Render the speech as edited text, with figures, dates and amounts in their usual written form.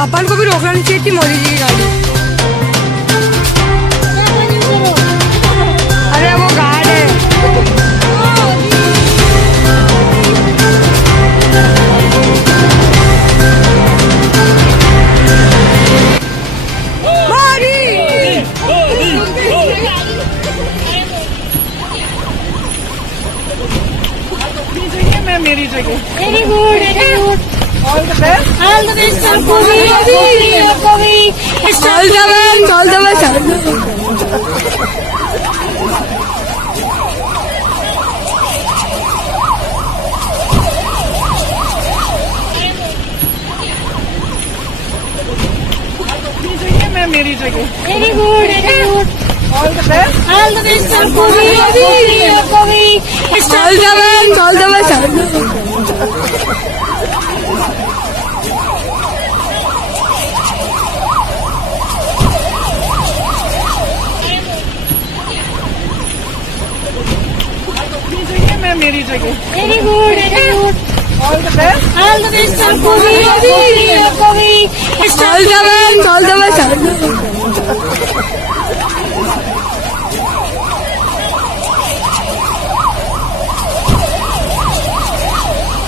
अपन को भी रोकना नहीं चाहिए थी मोदी जी की गाड़ी। अरे वो गार्ड है। मेरी जगह very good very good. All the best all the best आपको भी आपको भी ऑल द बेस्ट। मैं मेरी जगह very good very good. All the best आपको भी आपको भी ऑल द बेस्ट। मैं मेरी जगह very good very good. All the best आपको भी आपको भी